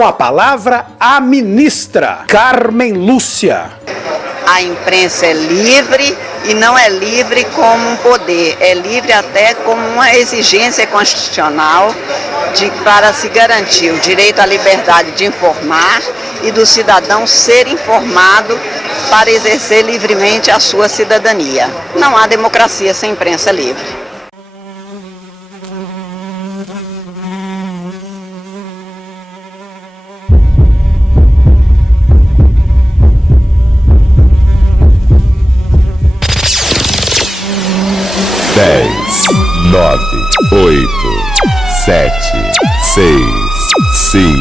Com a palavra, a ministra Carmen Lúcia. A imprensa é livre e não é livre como um poder, é livre até como uma exigência constitucional para se garantir o direito à liberdade de informar e do cidadão ser informado para exercer livremente a sua cidadania. Não há democracia sem imprensa livre. Dez, 9, 8, 7, 6, 5,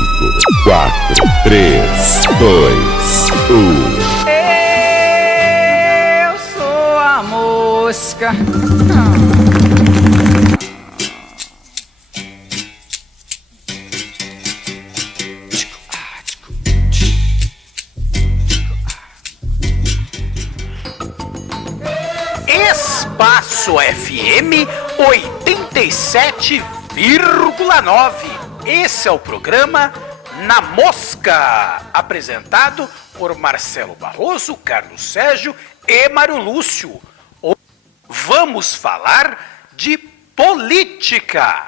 4, 3, 2, 1. Eu sou a mosca. Espaço FM 87,9. Esse é o programa Na Mosca, apresentado por Marcelo Barroso, Carlos Sérgio e Mário Lúcio. Vamos falar de política.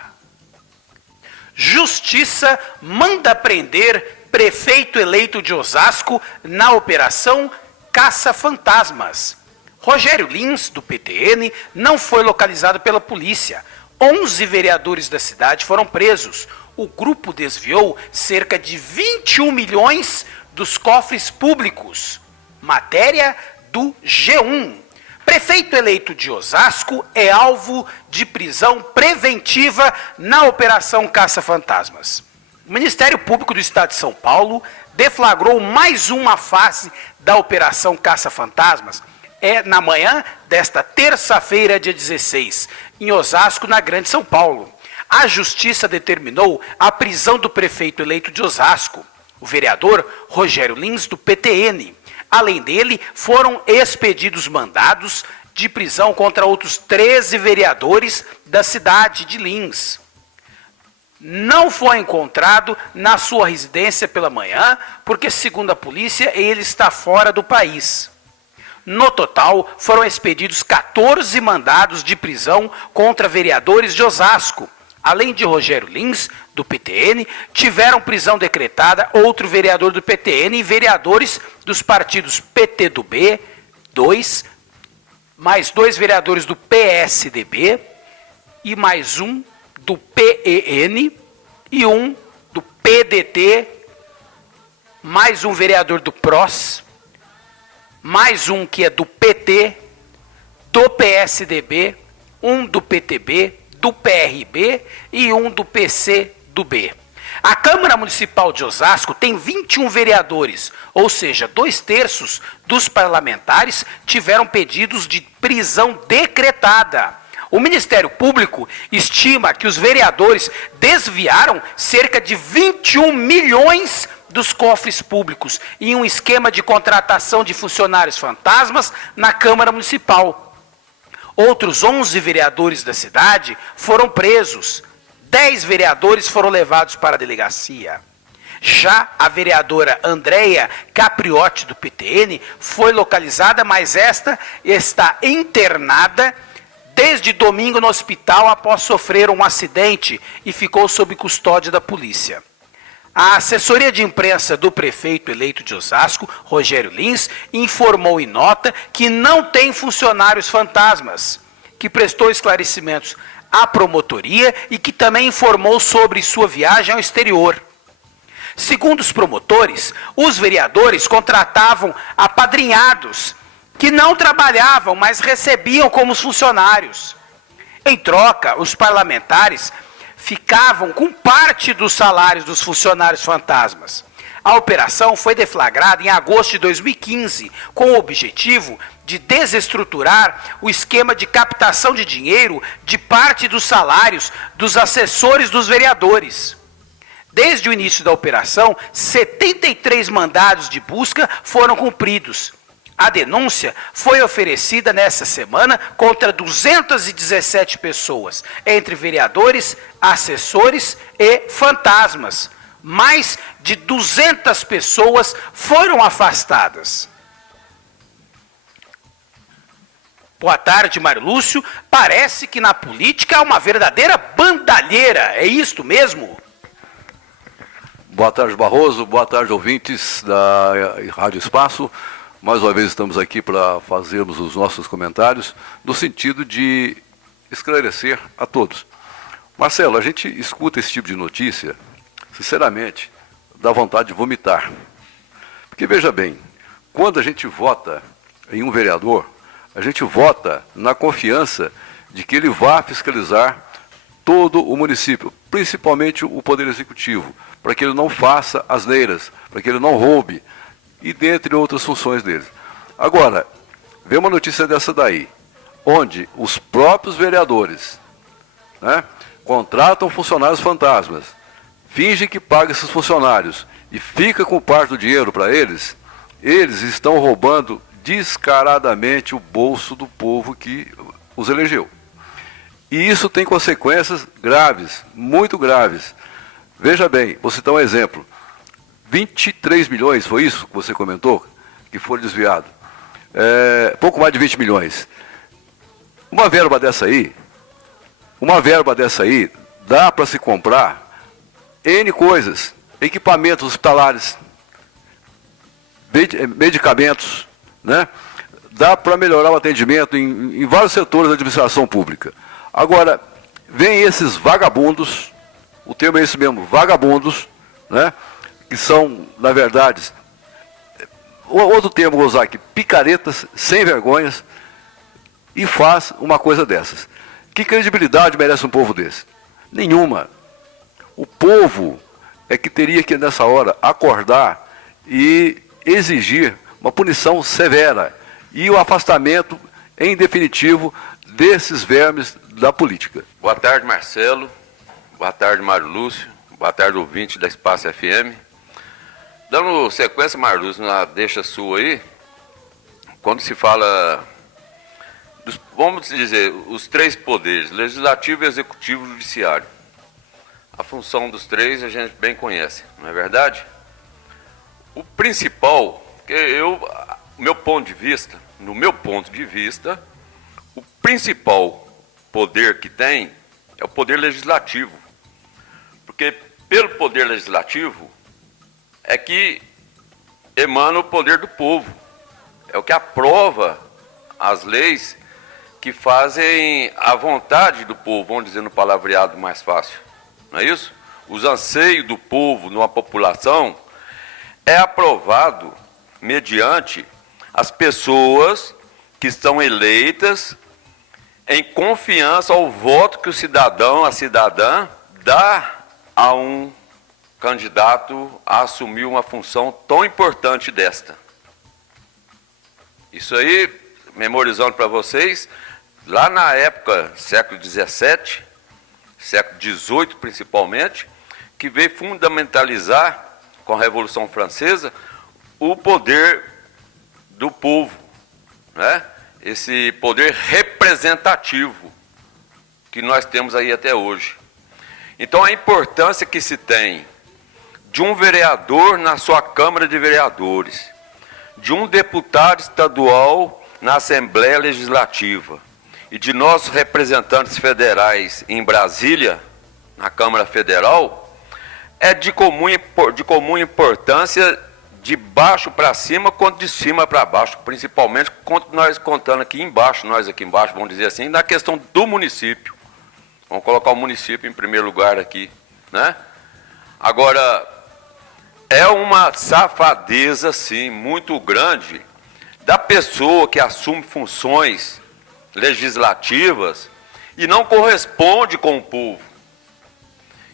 Justiça manda prender prefeito eleito de Osasco na Operação Caça-Fantasmas. Rogério Lins, do PTN, não foi localizado pela polícia. 11 vereadores da cidade foram presos. O grupo desviou cerca de 21 milhões dos cofres públicos. Matéria do G1. Prefeito eleito de Osasco é alvo de prisão preventiva na Operação Caça-Fantasmas. O Ministério Público do Estado de São Paulo deflagrou mais uma fase da Operação Caça-Fantasmas na manhã desta terça-feira, dia 16, em Osasco, na Grande São Paulo. A Justiça determinou a prisão do prefeito eleito de Osasco, o vereador Rogério Lins, do PTN. Além dele, foram expedidos mandados de prisão contra outros 13 vereadores da cidade de Lins. Não foi encontrado na sua residência pela manhã, porque, segundo a polícia, ele está fora do país. No total, foram expedidos 14 mandados de prisão contra vereadores de Osasco. Além de Rogério Lins, do PTN, tiveram prisão decretada outro vereador do PTN e vereadores dos partidos PT do B, 2, mais 2 vereadores do PSDB e mais um do PEN e um do PDT, mais um vereador do PROS, mais um que é do PT, do PSDB, um do PTB, do PRB e um do PC do B. A Câmara Municipal de Osasco tem 21 vereadores, ou seja, 2/3 dos parlamentares tiveram pedidos de prisão decretada. O Ministério Público estima que os vereadores desviaram cerca de 21 milhões dos cofres públicos em um esquema de contratação de funcionários fantasmas na Câmara Municipal. Outros 11 vereadores da cidade foram presos. 10 vereadores foram levados para a delegacia. Já a vereadora Andréia Capriotti, do PTN, foi localizada, mas esta está internada desde domingo no hospital após sofrer um acidente e ficou sob custódia da polícia. A assessoria de imprensa do prefeito eleito de Osasco, Rogério Lins, informou em nota que não tem funcionários fantasmas, que prestou esclarecimentos à promotoria e que também informou sobre sua viagem ao exterior. Segundo os promotores, os vereadores contratavam apadrinhados que não trabalhavam, mas recebiam como funcionários. Em troca, os parlamentares ficavam com parte dos salários dos funcionários fantasmas. A operação foi deflagrada em agosto de 2015, com o objetivo de desestruturar o esquema de captação de dinheiro de parte dos salários dos assessores dos vereadores. Desde o início da operação, 73 mandados de busca foram cumpridos. A denúncia foi oferecida nesta semana contra 217 pessoas, entre vereadores, assessores e fantasmas. mais de 200 pessoas foram afastadas. Boa tarde, Mário Lúcio. Parece que na política há uma verdadeira bandalheira. É isto mesmo? Boa tarde, Barroso. Boa tarde, ouvintes da Rádio Espaço. Mais uma vez estamos aqui para fazermos os nossos comentários no sentido de esclarecer a todos. Marcelo, a gente escuta esse tipo de notícia, sinceramente, dá vontade de vomitar. Porque, veja bem, quando a gente vota em um vereador, a gente vota na confiança de que ele vá fiscalizar todo o município, principalmente o Poder Executivo, para que ele não faça asneiras, para que ele não roube, e dentre outras funções dele. Agora, vem uma notícia dessa daí, onde os próprios vereadores, né, contratam funcionários fantasmas, fingem que pagam esses funcionários e fica com parte do dinheiro para eles estão roubando descaradamente o bolso do povo que os elegeu. E isso tem consequências graves, muito graves. Veja bem, vou citar um exemplo. 23 milhões, foi isso que você comentou, que foram desviados. Pouco mais de 20 milhões. Uma verba dessa aí dá para se comprar N coisas, equipamentos hospitalares, medicamentos, né? Dá para melhorar o atendimento em vários setores da administração pública. Agora, vem esses vagabundos, o termo é esse mesmo, vagabundos, né? Que são, na verdade, outro termo vou usar aqui, picaretas, sem vergonhas, e faz uma coisa dessas. Que credibilidade merece um povo desse? Nenhuma. O povo é que teria que, nessa hora, acordar e exigir uma punição severa e o afastamento, em definitivo, desses vermes da política. Boa tarde, Marcelo. Boa tarde, Mário Lúcio. Boa tarde, ouvinte da Espaço FM. Dando sequência, Mário Lúcio, na deixa sua aí, quando se fala, vamos dizer, os três poderes, legislativo, executivo e judiciário. A função dos três a gente bem conhece, não é verdade? O principal, no meu ponto de vista, o principal poder que tem é o poder legislativo. Porque pelo poder legislativo é que emana o poder do povo. É o que aprova as leis que fazem a vontade do povo, vamos dizer no palavreado mais fácil. Não é isso? Os anseios do povo numa população é aprovado mediante as pessoas que estão eleitas em confiança ao voto que o cidadão, a cidadã, dá a um candidato a assumir uma função tão importante desta. Isso aí, memorizando para vocês, lá na época, século XVII, século XVIII principalmente, que veio fundamentalizar, com a Revolução Francesa, o poder do povo, né? Esse poder representativo que nós temos aí até hoje. Então, a importância que se tem de um vereador na sua Câmara de Vereadores, de um deputado estadual na Assembleia Legislativa e de nossos representantes federais em Brasília, na Câmara Federal, é de comum importância de baixo para cima quanto de cima para baixo, principalmente quanto nós contando aqui embaixo, vamos dizer assim, na questão do município. Vamos colocar o município em primeiro lugar aqui, né? Agora, é uma safadeza, sim, muito grande da pessoa que assume funções legislativas e não corresponde com o povo.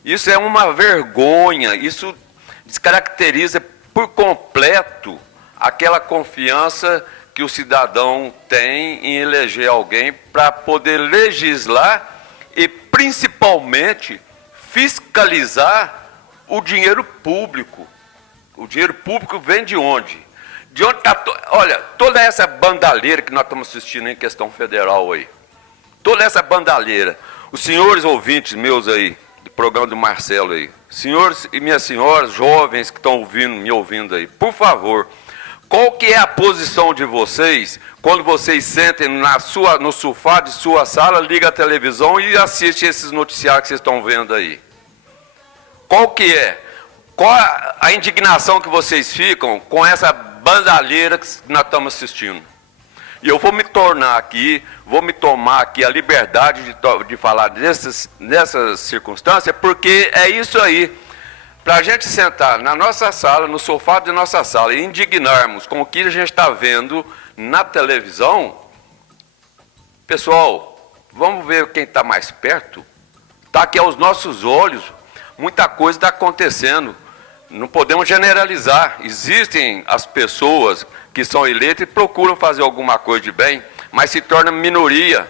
Isso é uma vergonha, isso descaracteriza por completo aquela confiança que o cidadão tem em eleger alguém para poder legislar e, principalmente, fiscalizar o dinheiro público. O dinheiro público vem de onde? De onde está? Olha, toda essa bandalheira que nós estamos assistindo em questão federal aí, toda essa bandalheira, os senhores ouvintes meus aí, programa do Marcelo aí. Senhores e minhas senhoras, jovens que estão me ouvindo aí, por favor, qual que é a posição de vocês quando vocês sentem no sofá de sua sala, liga a televisão e assiste esses noticiários que vocês estão vendo aí? Qual que é? Qual a indignação que vocês ficam com essa bandalheira que nós estamos assistindo? E eu vou me tomar aqui a liberdade de falar nessas circunstâncias, porque é isso aí. Para a gente sentar na nossa sala, no sofá de nossa sala, e indignarmos com o que a gente está vendo na televisão, pessoal, vamos ver quem está mais perto. Está aqui aos nossos olhos, muita coisa está acontecendo. Não podemos generalizar. Existem as pessoas que são eleitas e procuram fazer alguma coisa de bem, mas se tornam minoria.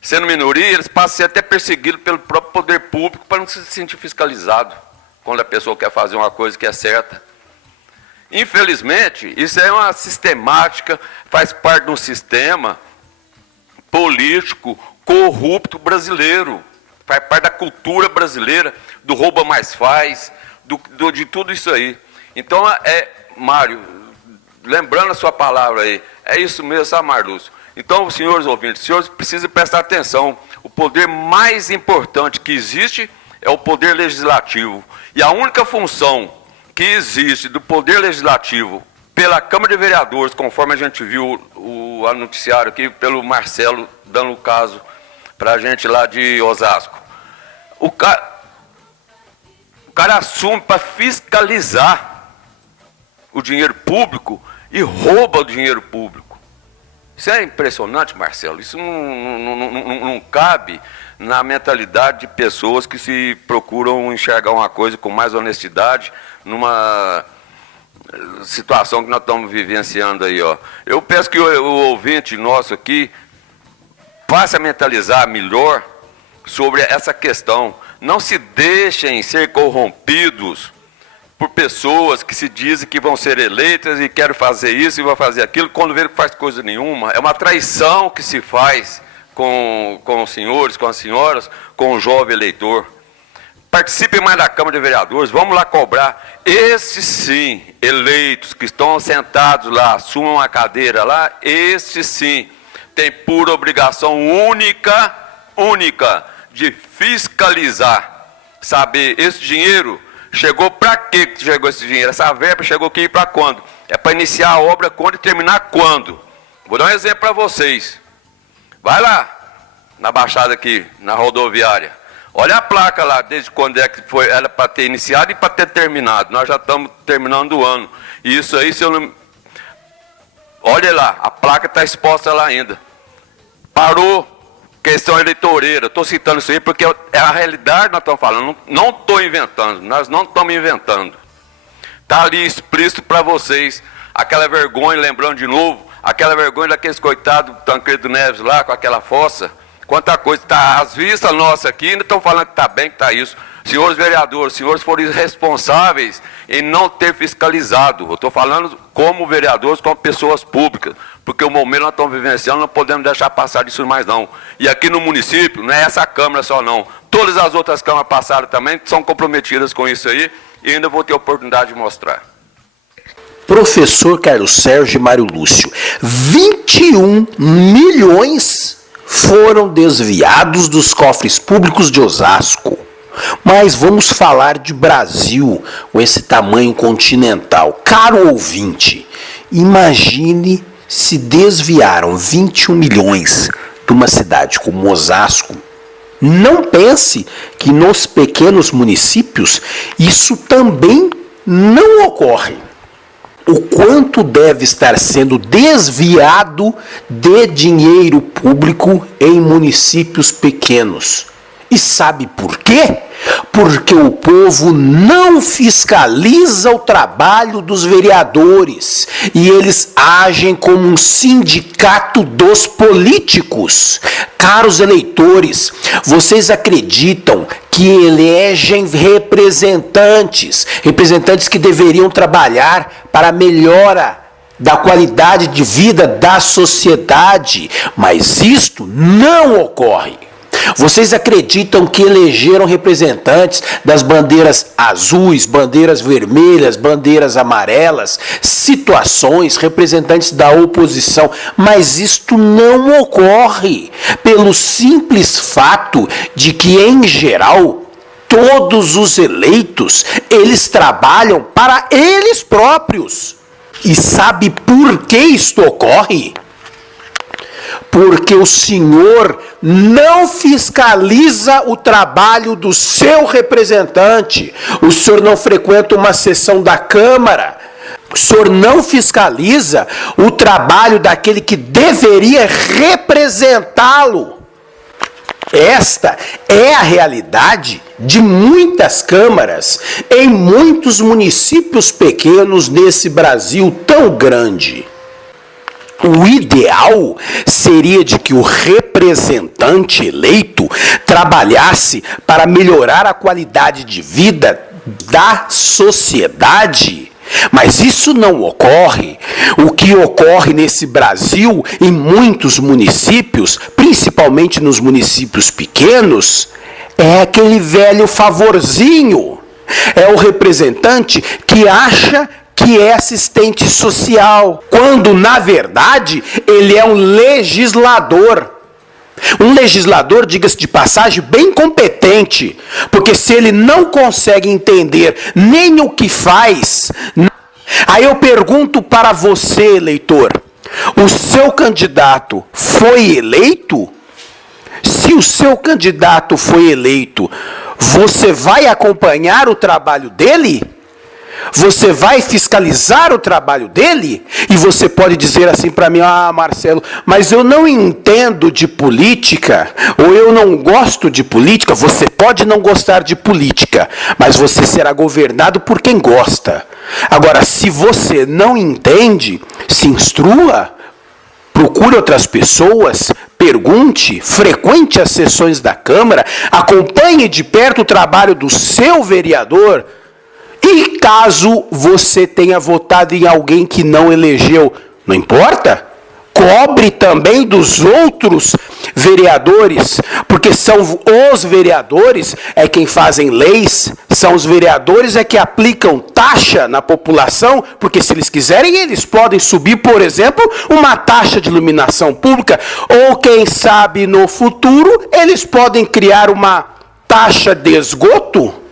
Sendo minoria, eles passam a ser até perseguidos pelo próprio poder público para não se sentir fiscalizado quando a pessoa quer fazer uma coisa que é certa. Infelizmente, isso é uma sistemática, faz parte de um sistema político corrupto brasileiro, faz parte da cultura brasileira, do rouba mais faz, de tudo isso aí. Então, Mário, lembrando a sua palavra aí, é isso mesmo, sabe, Marlúcio? Então, senhores ouvintes, senhores precisam prestar atenção. O poder mais importante que existe é o poder legislativo. E a única função que existe do poder legislativo pela Câmara de Vereadores, conforme a gente viu o noticiário aqui pelo Marcelo, dando o caso para a gente lá de Osasco, o cara assume para fiscalizar o dinheiro público e rouba o dinheiro público. Isso é impressionante, Marcelo. Isso não cabe na mentalidade de pessoas que se procuram enxergar uma coisa com mais honestidade numa situação que nós estamos vivenciando aí, ó. Eu peço que o ouvinte nosso aqui passe a mentalizar melhor sobre essa questão. Não se deixem ser corrompidos por pessoas que se dizem que vão ser eleitas e querem fazer isso e vão fazer aquilo, quando vê que faz coisa nenhuma. É uma traição que se faz com os senhores, com as senhoras, com o jovem eleitor. Participem mais da Câmara de Vereadores, vamos lá cobrar. Esses sim, eleitos, que estão sentados lá, assumam a cadeira lá, esses sim, têm por obrigação única, de fiscalizar. Saber, esse dinheiro chegou para quê que chegou esse dinheiro? Essa verba chegou aqui para quando? É para iniciar a obra quando e terminar quando? Vou dar um exemplo para vocês. Vai lá, na Baixada aqui, na rodoviária. Olha a placa lá, desde quando é que foi, era para ter iniciado e para ter terminado. Nós já estamos terminando o ano. E isso aí, se eu não... Olha lá, a placa está exposta lá ainda. Parou. Questão eleitoreira, estou citando isso aí porque é a realidade que nós estamos falando, não estou inventando, nós não estamos inventando. Está ali explícito para vocês, aquela vergonha, lembrando de novo, aquela vergonha daqueles coitados do Tancredo Neves lá, com aquela fossa, quanta coisa, está às vistas nossas aqui, ainda estão falando que está bem, que está isso. Senhores vereadores, senhores foram irresponsáveis em não ter fiscalizado. Eu estou falando como vereadores, como pessoas públicas, porque o momento nós estamos vivenciando, não podemos deixar passar disso mais não. E aqui no município, não é essa Câmara só não, todas as outras câmaras passadas também são comprometidas com isso aí, e ainda vou ter oportunidade de mostrar. Professor Carlos Sérgio e Mário Lúcio, 21 milhões foram desviados dos cofres públicos de Osasco. Mas vamos falar de Brasil, com esse tamanho continental. Caro ouvinte, imagine se desviaram 21 milhões de uma cidade como Osasco. Não pense que nos pequenos municípios isso também não ocorre. O quanto deve estar sendo desviado de dinheiro público em municípios pequenos. E sabe por quê? Porque o povo não fiscaliza o trabalho dos vereadores e eles agem como um sindicato dos políticos. Caros eleitores, vocês acreditam que elegem representantes que deveriam trabalhar para a melhora da qualidade de vida da sociedade, mas isto não ocorre. Vocês acreditam que elegeram representantes das bandeiras azuis, bandeiras vermelhas, bandeiras amarelas, situações, representantes da oposição, mas isto não ocorre pelo simples fato de que, em geral, todos os eleitos, eles trabalham para eles próprios. E sabe por que isto ocorre? Porque o senhor não fiscaliza o trabalho do seu representante. O senhor não frequenta uma sessão da Câmara. O senhor não fiscaliza o trabalho daquele que deveria representá-lo. Esta é a realidade de muitas câmaras em muitos municípios pequenos nesse Brasil tão grande. O ideal seria de que o representante eleito trabalhasse para melhorar a qualidade de vida da sociedade. Mas isso não ocorre. O que ocorre nesse Brasil, em muitos municípios, principalmente nos municípios pequenos, é aquele velho favorzinho. É o representante que acha que é assistente social, quando, na verdade, ele é um legislador. Um legislador, diga-se de passagem, bem competente, porque se ele não consegue entender nem o que faz, aí eu pergunto para você, eleitor, o seu candidato foi eleito? Se o seu candidato foi eleito, você vai acompanhar o trabalho dele? Você vai fiscalizar o trabalho dele? E você pode dizer assim para mim: ah, Marcelo, mas eu não entendo de política, ou eu não gosto de política. Você pode não gostar de política, mas você será governado por quem gosta. Agora, se você não entende, se instrua, procure outras pessoas, pergunte, frequente as sessões da Câmara, acompanhe de perto o trabalho do seu vereador. E caso você tenha votado em alguém que não elegeu, não importa, cobre também dos outros vereadores, porque são os vereadores é quem fazem leis, são os vereadores é que aplicam taxa na população, porque se eles quiserem, eles podem subir, por exemplo, uma taxa de iluminação pública, ou quem sabe no futuro, eles podem criar uma taxa de esgoto.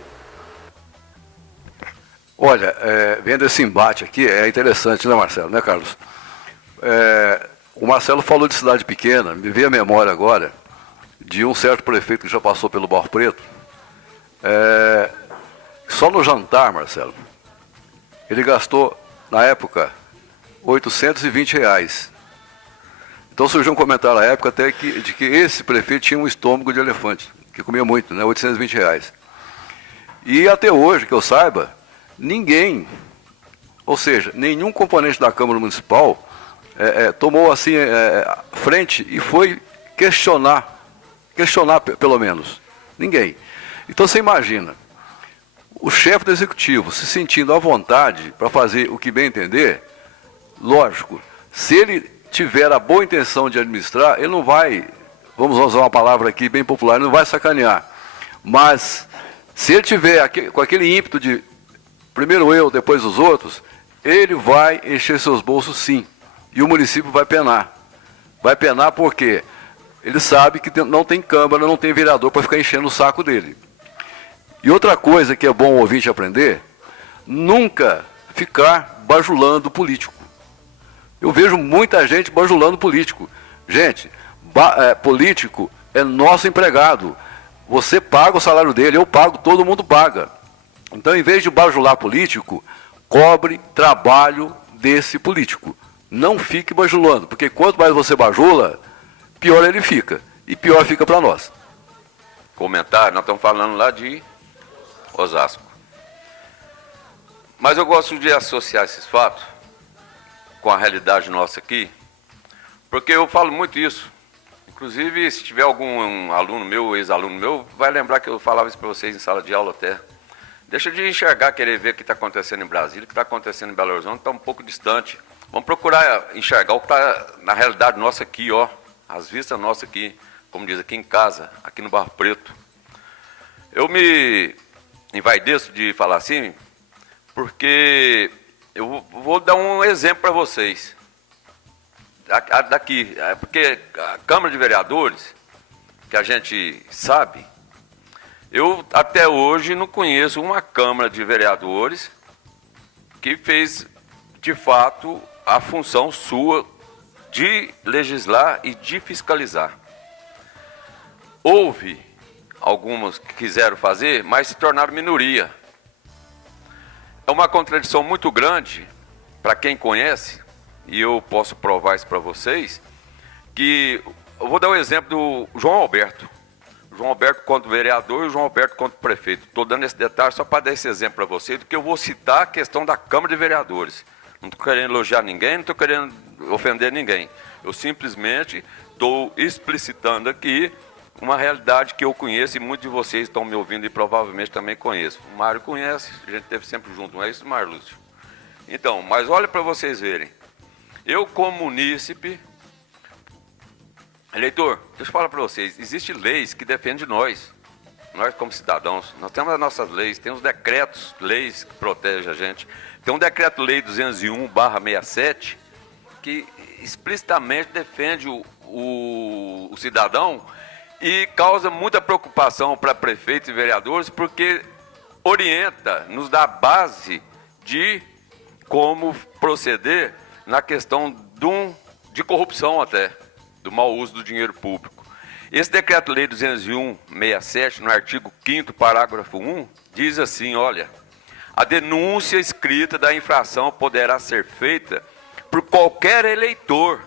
Olha, vendo esse embate aqui, é interessante, né, Marcelo, né, Carlos? O Marcelo falou de cidade pequena, me veio a memória agora de um certo prefeito que já passou pelo Barro Preto. Só no jantar, Marcelo, ele gastou, na época, R$820. Então surgiu um comentário na época até de que esse prefeito tinha um estômago de elefante, que comia muito, né, R$820. E até hoje, que eu saiba, ninguém, ou seja, nenhum componente da Câmara Municipal tomou assim frente e foi questionar pelo menos. Ninguém. Então você imagina, o chefe do executivo se sentindo à vontade para fazer o que bem entender, lógico, se ele tiver a boa intenção de administrar, ele não vai, vamos usar uma palavra aqui bem popular, ele não vai sacanear. Mas se ele tiver com aquele ímpeto de primeiro eu, depois os outros, ele vai encher seus bolsos sim. E o município vai penar. Vai penar porque ele sabe que não tem Câmara, não tem vereador para ficar enchendo o saco dele. E outra coisa que é bom o ouvinte aprender, nunca ficar bajulando político. Eu vejo muita gente bajulando político. Gente, político é nosso empregado. Você paga o salário dele, eu pago, todo mundo paga. Então, em vez de bajular político, cobre trabalho desse político. Não fique bajulando, porque quanto mais você bajula, pior ele fica. E pior fica para nós. Comentário, nós estamos falando lá de Osasco. Mas eu gosto de associar esses fatos com a realidade nossa aqui, porque eu falo muito isso. Inclusive, se tiver algum aluno meu, ex-aluno meu, vai lembrar que eu falava isso para vocês em sala de aula até. Deixa de enxergar, querer ver o que está acontecendo em Brasília, o que está acontecendo em Belo Horizonte, está um pouco distante. Vamos procurar enxergar o que está na realidade nossa aqui, ó, as vistas nossas aqui, como diz aqui em casa, aqui no Barro Preto. Eu me envaideço de falar assim, porque eu vou dar um exemplo para vocês. Daqui, porque a Câmara de Vereadores, que a gente sabe, eu até hoje não conheço uma Câmara de Vereadores que fez, de fato, a função sua de legislar e de fiscalizar. Houve algumas que quiseram fazer, mas se tornaram minoria. É uma contradição muito grande, para quem conhece, e eu posso provar isso para vocês, que eu vou dar o exemplo do João Alberto. João Alberto contra o vereador e o João Alberto contra o prefeito. Estou dando esse detalhe só para dar esse exemplo para vocês, porque eu vou citar a questão da Câmara de Vereadores. Não estou querendo elogiar ninguém, não estou querendo ofender ninguém. Eu simplesmente estou explicitando aqui uma realidade que eu conheço e muitos de vocês estão me ouvindo e provavelmente também conhecem. O Mário conhece, a gente esteve sempre junto, não é isso, Mário Lúcio? Então, mas olha para vocês verem. Eu, como munícipe, eleitor, deixa eu falar para vocês, existem leis que defendem nós como cidadãos. Nós temos as nossas leis, temos decretos, leis que protegem a gente. Tem um decreto-lei 201/67 que explicitamente defende o cidadão e causa muita preocupação para prefeitos e vereadores, porque orienta, nos dá base de como proceder na questão de corrupção até, do mau uso do dinheiro público. Esse decreto-lei 201/67, no artigo 5º, parágrafo 1, diz assim, olha, a denúncia escrita da infração poderá ser feita por qualquer eleitor.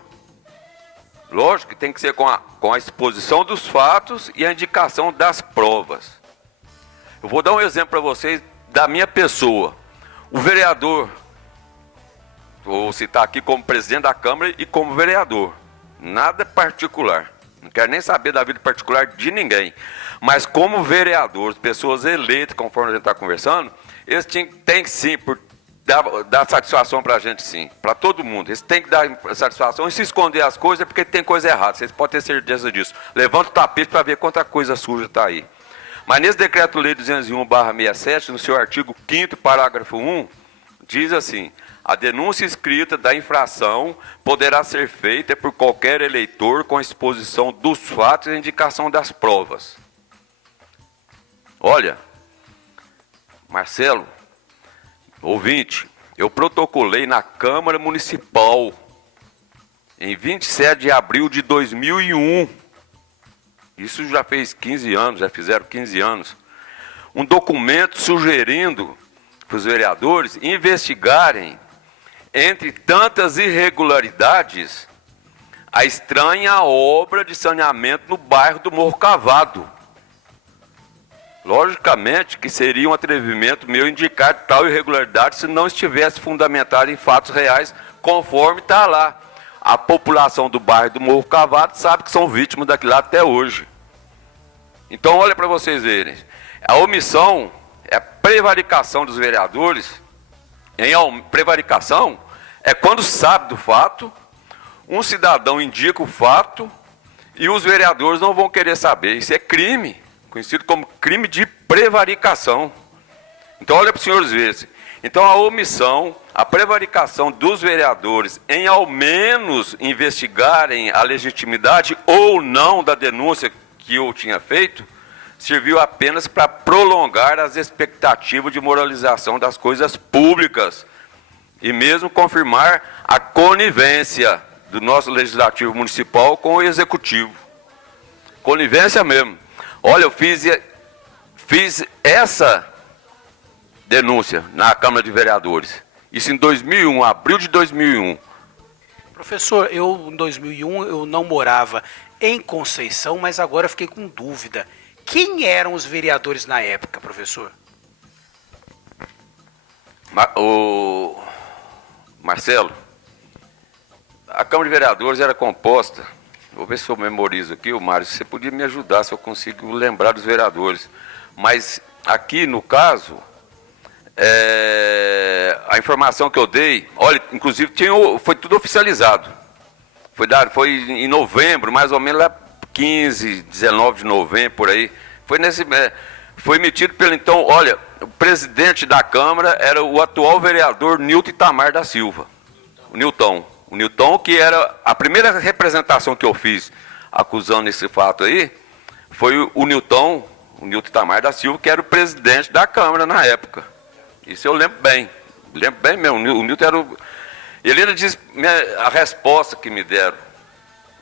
Lógico que tem que ser com a exposição dos fatos e a indicação das provas. Eu vou dar um exemplo para vocês da minha pessoa. O vereador, vou citar aqui como presidente da Câmara e como vereador. Nada particular. Não quero nem saber da vida particular de ninguém. Mas como vereador, pessoas eleitas, conforme a gente está conversando, eles têm que sim, dar satisfação para a gente sim, para todo mundo. Eles têm que dar satisfação e se esconder as coisas é porque tem coisa errada, vocês podem ter certeza disso. Levanta o tapete para ver quanta coisa suja está aí. Mas nesse decreto-lei 201/67, no seu artigo 5º, parágrafo 1, diz assim, a denúncia escrita da infração poderá ser feita por qualquer eleitor com exposição dos fatos e indicação das provas. Olha, Marcelo, ouvinte, eu protocolei na Câmara Municipal em 27 de abril de 2001. Isso já fez 15 anos, já fizeram 15 anos. Um documento sugerindo para os vereadores investigarem, entre tantas irregularidades, a estranha obra de saneamento no bairro do Morro Cavado. Logicamente que seria um atrevimento meu indicar tal irregularidade se não estivesse fundamentado em fatos reais, conforme está lá. A população do bairro do Morro Cavado sabe que são vítimas daquilo lá até hoje. Então, olha para vocês verem. A omissão é a prevaricação dos vereadores. Prevaricação é quando sabe do fato, um cidadão indica o fato e os vereadores não vão querer saber. Isso é crime, conhecido como crime de prevaricação. Então, olha para os senhores verem. Então, a omissão, a prevaricação dos vereadores em ao menos investigarem a legitimidade ou não da denúncia que eu tinha feito, serviu apenas para prolongar as expectativas de moralização das coisas públicas e mesmo confirmar a conivência do nosso legislativo municipal com o executivo. Conivência mesmo. Olha, eu fiz essa denúncia na Câmara de Vereadores. Isso em 2001, abril de 2001. Professor, em 2001 eu não morava em Conceição, mas agora fiquei com dúvida. Quem eram os vereadores na época, professor? Marcelo, a Câmara de Vereadores era composta, vou ver se eu memorizo aqui, Mário, você podia me ajudar se eu consigo lembrar dos vereadores. Mas aqui, no caso, a informação que eu dei, olha, inclusive foi tudo oficializado. Foi em novembro, mais ou menos, lá 15, 19 de novembro, por aí. Foi emitido pelo, então, olha, o presidente da Câmara era o atual vereador Nilton Itamar da Silva. O Nilton, que era a primeira representação que eu fiz acusando esse fato aí, foi o Nilton Itamar da Silva, que era o presidente da Câmara na época. Isso eu lembro bem mesmo. O Nilton era o... Ele ainda diz, a resposta que me deram,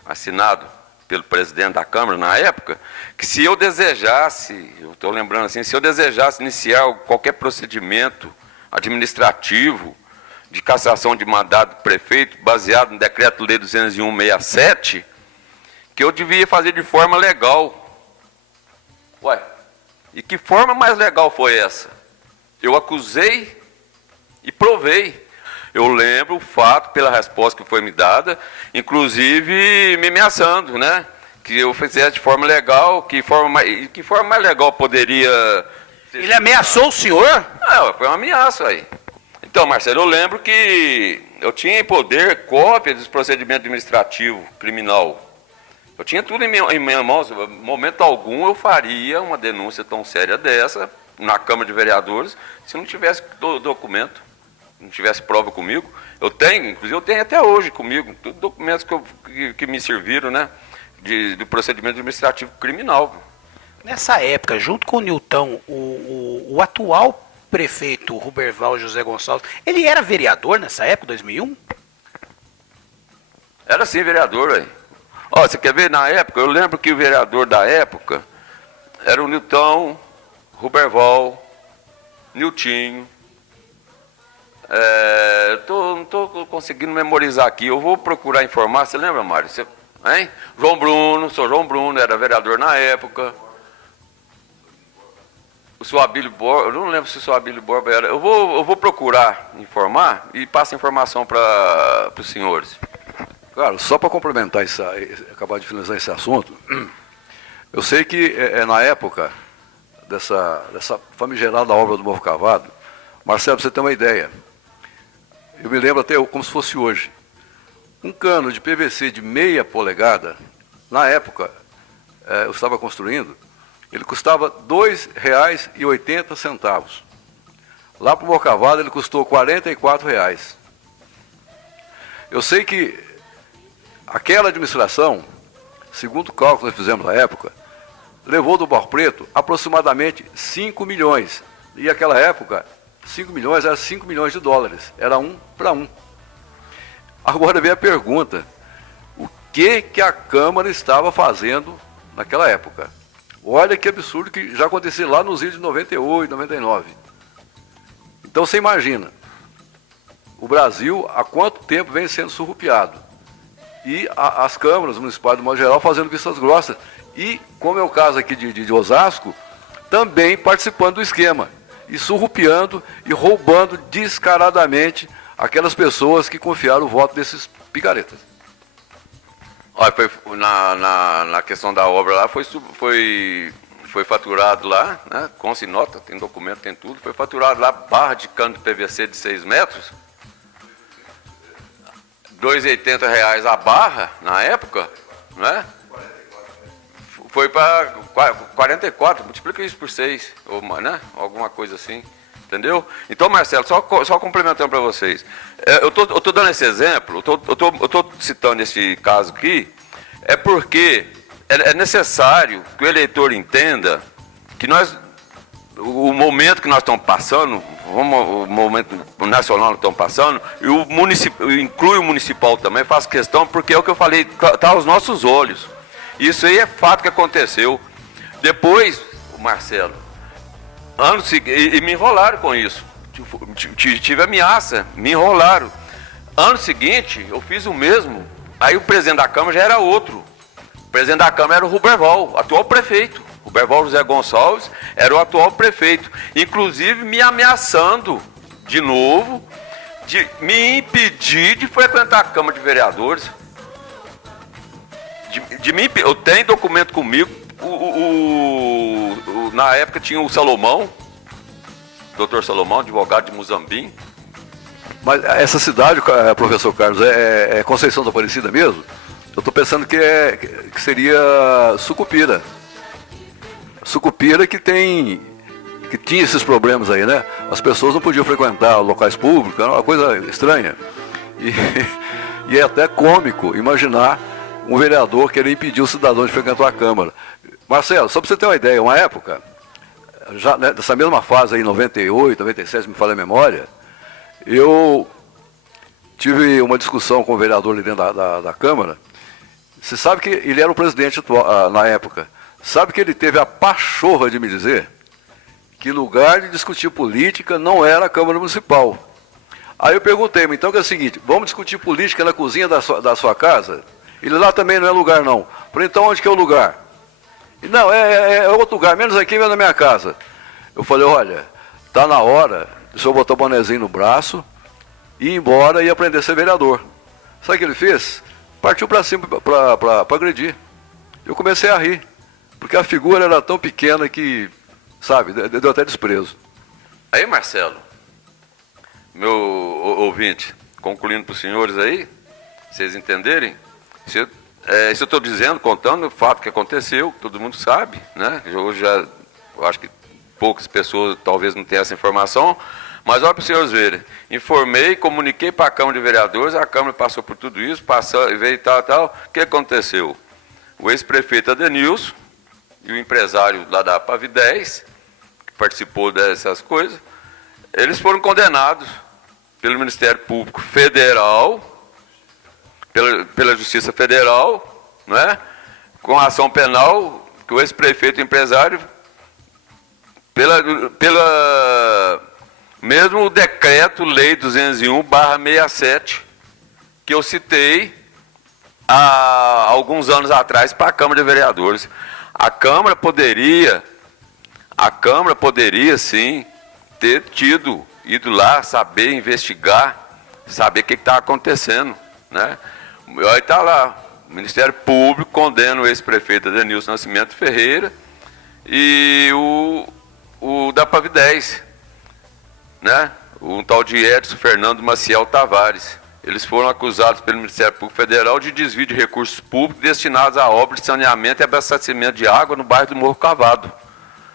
assinado pelo presidente da Câmara na época, que se eu desejasse, eu estou lembrando assim, se eu desejasse iniciar qualquer procedimento administrativo de cassação de mandato do prefeito, baseado no Decreto-Lei 201/67, que eu devia fazer de forma legal. Ué, e que forma mais legal foi essa? Eu acusei e provei. Eu lembro o fato, pela resposta que foi me dada, inclusive me ameaçando, né? Que eu fizesse de forma legal, que forma mais legal poderia... Ele ameaçou o senhor? Foi uma ameaça aí. Então, Marcelo, eu lembro que eu tinha em poder cópia dos procedimentos administrativos criminal. Eu tinha tudo em minha mão. Em momento algum eu faria uma denúncia tão séria dessa na Câmara de Vereadores se não tivesse documento, não tivesse prova comigo. Inclusive eu tenho até hoje comigo, todos documentos que me serviram, né, do procedimento administrativo criminal. Nessa época, junto com o Nilton, o atual prefeito Ruberval José Gonçalves, ele era vereador nessa época, 2001? Era sim vereador, aí. Ó, você quer ver, na época, eu lembro que o vereador da época era o Nilton, Ruberval, Niltinho. Não estou conseguindo memorizar aqui, eu vou procurar informar. Você lembra, Mário? Hein? Sou João Bruno, era vereador na época. O seu Abílio Borba, eu não lembro se o seu Abílio Borba era. Eu vou procurar informar e passo a informação para os senhores. Claro, só para complementar acabar de finalizar esse assunto, eu sei que na época dessa famigerada obra do Morro Cavado, Marcelo, para você ter uma ideia, eu me lembro até como se fosse hoje, um cano de PVC de meia polegada, na época, eu estava construindo, ele custava R$ 2,80. Lá para o Morro Cavado ele custou R$ 44. Eu sei que aquela administração, segundo o cálculo que nós fizemos na época, levou do Barro Preto aproximadamente 5 milhões. E naquela época, 5 milhões era 5 milhões de dólares. Era 1 para 1. Agora vem a pergunta. O que a Câmara estava fazendo naquela época? Olha que absurdo que já aconteceu lá nos anos de 98, 99. Então você imagina, o Brasil há quanto tempo vem sendo surrupiado? E as câmaras municipais, do modo geral, fazendo vistas grossas. E, como é o caso aqui de Osasco, também participando do esquema. E surrupiando e roubando descaradamente aquelas pessoas que confiaram o voto desses picaretas. Olha, na questão da obra lá, foi faturado lá, né, consta em nota, tem documento, tem tudo, foi faturado lá barra de cano de PVC de 6 metros, R$ 2,80 a barra, na época, né? Foi para 44, multiplica isso por 6, ou, né? Alguma coisa assim, entendeu? Então, Marcelo, só complementando para vocês, eu tô dando esse exemplo, eu tô citando esse caso aqui, é porque é necessário que o eleitor entenda que o momento que nós estamos passando, o momento nacional que estamos passando, e inclui o municipal também, faço questão, porque é o que eu falei, está aos nossos olhos. Isso aí é fato que aconteceu. Depois, Marcelo, e me enrolaram com isso. Tive ameaça, me enrolaram. Ano seguinte, eu fiz o mesmo. Aí o presidente da Câmara já era outro. O presidente da Câmara era o Ruberval, atual prefeito. Ruberval José Gonçalves era o atual prefeito. Inclusive me ameaçando de novo, de me impedir de frequentar a Câmara de Vereadores. Eu tenho documento comigo. Na época tinha o Salomão, doutor Salomão, advogado de Muzambim. Mas essa cidade, professor Carlos, é Conceição da Aparecida mesmo? Eu estou pensando que seria Sucupira. Sucupira que tinha esses problemas aí, né? As pessoas não podiam frequentar locais públicos, era uma coisa estranha. E é até cômico imaginar um vereador querer impedir o cidadão de frequentar a Câmara. Marcelo, só para você ter uma ideia, uma época, já nessa mesma fase aí, 98, 97, me falha a memória, eu tive uma discussão com o vereador ali dentro da Câmara. Você sabe que ele era o presidente na época. Sabe que ele teve a pachorra de me dizer que lugar de discutir política não era a Câmara Municipal. Aí eu perguntei, então que é o seguinte, vamos discutir política na cozinha da sua casa? Ele lá também não é lugar não. Falei, então onde que é o lugar? E, não, é outro lugar, menos aqui, menos na minha casa. Eu falei, olha, tá na hora de eu botar o bonezinho no braço, ir embora e aprender a ser vereador. Sabe o que ele fez? Partiu para cima para agredir. Eu comecei a rir, porque a figura era tão pequena que, sabe, deu até desprezo. Aí, Marcelo, meu ouvinte, concluindo para os senhores aí, vocês entenderem, isso eu estou dizendo, contando o fato que aconteceu, todo mundo sabe, né? Eu acho que poucas pessoas talvez não tenham essa informação, mas olha para os senhores verem, informei, comuniquei para a Câmara de Vereadores, a Câmara passou por tudo isso, veio tal, o que aconteceu? O ex-prefeito Adenilson e o empresário lá da Pavi10, que participou dessas coisas, eles foram condenados pelo Ministério Público Federal, pela Justiça Federal, né, com ação penal, que o ex-prefeito e empresário, pela mesmo decreto Lei 201/67, que eu citei há alguns anos atrás para a Câmara de Vereadores. A Câmara poderia sim ter ido lá, saber investigar, saber o que está acontecendo, né? Aí está lá, o Ministério Público condena o ex-prefeito Adenilson Nascimento Ferreira e o da Pavi10, né? Um tal de Edson Fernando Maciel Tavares. Eles foram acusados pelo Ministério Público Federal de desvio de recursos públicos destinados a obras de saneamento e abastecimento de água no bairro do Morro Cavado.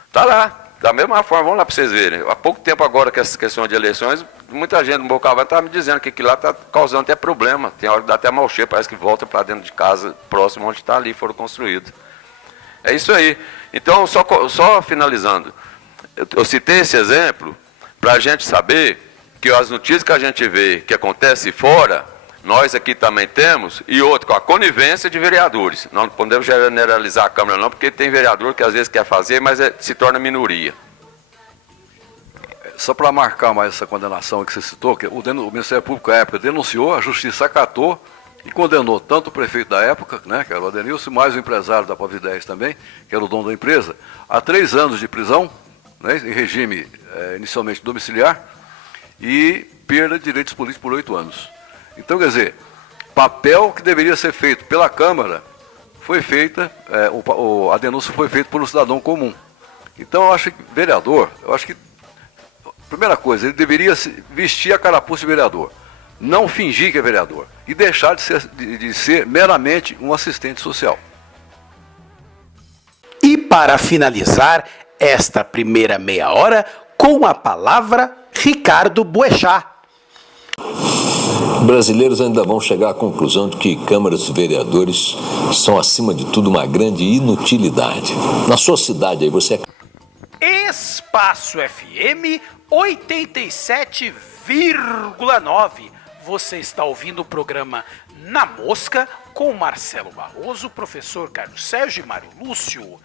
Está lá. Da mesma forma, vamos lá para vocês verem. Há pouco tempo agora, que essa questão de eleições, muita gente no Morro Cavado estava me dizendo que aquilo lá está causando até problema. Tem hora que dá até mau cheiro, parece que volta para dentro de casa, próximo onde está ali, foram construídos. É isso aí. Então, só finalizando, eu citei esse exemplo para a gente saber que as notícias que a gente vê que acontece fora, nós aqui também temos, e outro, com a conivência de vereadores. Nós não podemos generalizar a Câmara não, porque tem vereador que às vezes quer fazer, mas se torna minoria. Só para marcar mais essa condenação que você citou, que o Ministério Público à época denunciou, a Justiça acatou e condenou tanto o prefeito da época, né, que era o Adenilson, mais o empresário da Pavi10 também, que era o dono da empresa, a 3 anos de prisão, né, em regime inicialmente domiciliar, e perda de direitos políticos por 8 anos. Então, quer dizer, papel que deveria ser feito pela Câmara foi feita, a denúncia foi feita por um cidadão comum. Então, eu acho que vereador, primeira coisa, ele deveria vestir a carapuça de vereador, não fingir que é vereador e deixar de ser meramente um assistente social. E para finalizar esta primeira meia hora, com a palavra, Ricardo Boechat. Brasileiros ainda vão chegar à conclusão de que câmaras de vereadores são, acima de tudo, uma grande inutilidade. Na sua cidade, aí você... Espaço FM 87,9. Você está ouvindo o programa Na Mosca com Marcelo Barroso, professor Carlos Sérgio e Mário Lúcio.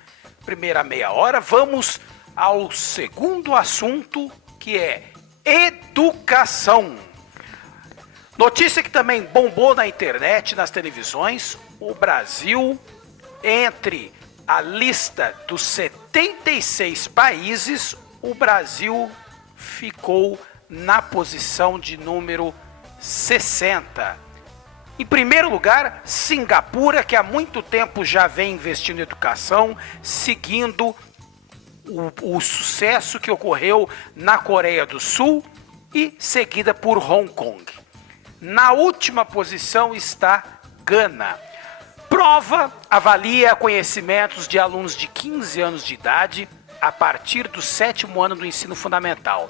Primeira meia hora, vamos ao segundo assunto, que é educação. Notícia que também bombou na internet, nas televisões: o Brasil, entre a lista dos 76 países, o Brasil ficou na posição de número 60. Em primeiro lugar, Singapura, que há muito tempo já vem investindo em educação, seguindo o sucesso que ocorreu na Coreia do Sul e seguida por Hong Kong. Na última posição está Gana. Prova avalia conhecimentos de alunos de 15 anos de idade a partir do 7º ano do ensino fundamental.